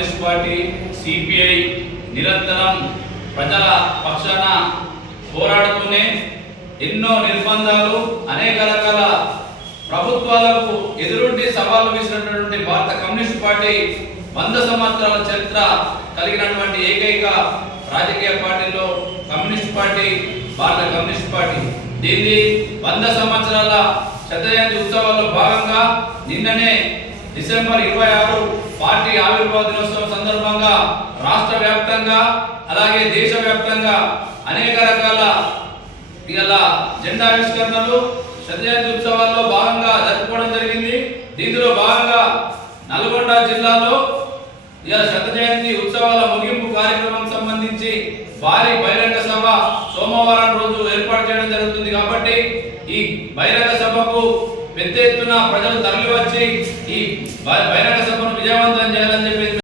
Communist party CPI నిరంతరం ప్రజల పక్షాన పోరాడుతూనే ఎన్నో నిర్బంధాలు అనేక రకాల ప్రభుత్వాలకు ఎదురుండి సవాళ్లు విసిరినటువంటి భారత కమ్యూనిస్ట్ పార్టీ 100 సంవత్సరాల చరిత్ర కలిగినటువంటి ఏకైక రాజకీయ పార్టీలో కమ్యూనిస్ట్ పార్టీ భారత కమ్యూనిస్ట్ పార్టీ. దీన్ని 100 సంవత్సరాల శత జయంతి ఉత్సవాల్లో భాగంగా నిన్ననే డిసెంబర్ 26 పార్టీ ఆవిర్భావ దినోత్సవం సందర్భంగా రాష్ట్ర వ్యాప్తంగా అలాగే దేశవ్యాప్తంగా అనేక రకాల ఇలా జెండా ఆవిష్కరణలు శత జయంతి ఉత్సవాల్లో భాగంగా జరుపుకోవడం జరిగింది. దీనిలో భాగంగా నల్గొండ జిల్లాలో ఇలా శత జయంతి ఉత్సవాల ముగింపు కార్యక్రమం సంబంధించి భారీ బహిరంగ సభ సోమవారం రోజు ఏర్పాటు చేయడం జరుగుతుంది. కాబట్టి ఈ బహిరంగ సభకు పెద్ద ఎత్తున ప్రజలు తరలి వచ్చి ఈ బహిరంగ సభను విజయవంతం చేయాలని చెప్పి